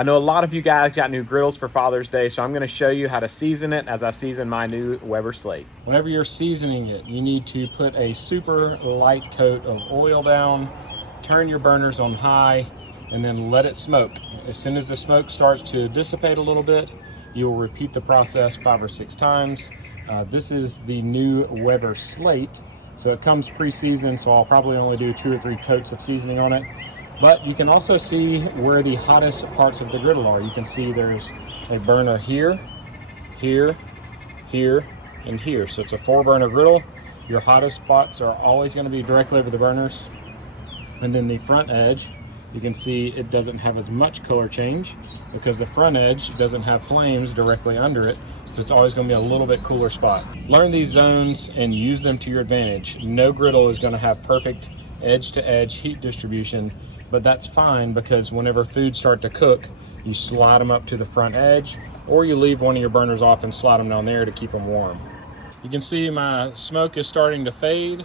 I know a lot of you guys got new griddles for Father's Day, so I'm gonna show you how to season it as I season my new Weber slate. Whenever you're seasoning it, you need to put a super light coat of oil down, turn your burners on high, and then let it smoke. As soon as the smoke starts to dissipate a little bit, you'll repeat the process 5 or 6 times. This is the new Weber slate, so it comes pre-seasoned, so I'll probably only do 2 or 3 coats of seasoning on it. But you can also see where the hottest parts of the griddle are. You can see there's a burner here, here, here, and here. So it's a 4-burner griddle. Your hottest spots are always going to be directly over the burners. And then the front edge, you can see it doesn't have as much color change because the front edge doesn't have flames directly under it. So it's always going to be a little bit cooler spot. Learn these zones and use them to your advantage. No griddle is going to have perfect edge-to-edge heat distribution, but that's fine because whenever foods start to cook, you slide them up to the front edge, or you leave one of your burners off and slide them down there to keep them warm. You can see my smoke is starting to fade.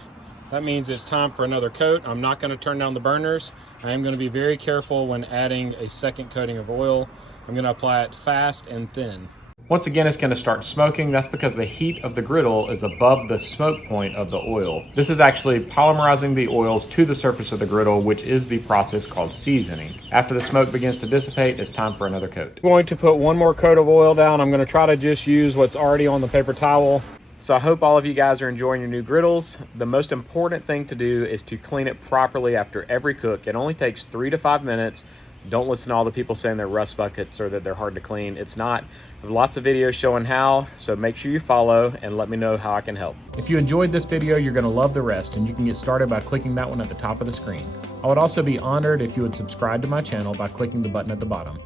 That means it's time for another coat. I'm not going to turn down the burners. I am going to be very careful when adding a second coating of oil. I'm going to apply it fast and thin. Once again, it's going to start smoking. That's because the heat of the griddle is above the smoke point of the oil. This is actually polymerizing the oils to the surface of the griddle, which is the process called seasoning. After the smoke begins to dissipate, it's time for another coat. I'm going to put one more coat of oil down. I'm going to try to just use what's already on the paper towel. So I hope all of you guys are enjoying your new griddles. The most important thing to do is to clean it properly after every cook. It only takes 3 to 5 minutes. Don't listen to all the people saying they're rust buckets or that they're hard to clean. It's not. I have lots of videos showing how, so make sure you follow and let me know how I can help. If you enjoyed this video, you're gonna love the rest, and you can get started by clicking that one at the top of the screen. I would also be honored if you would subscribe to my channel by clicking the button at the bottom.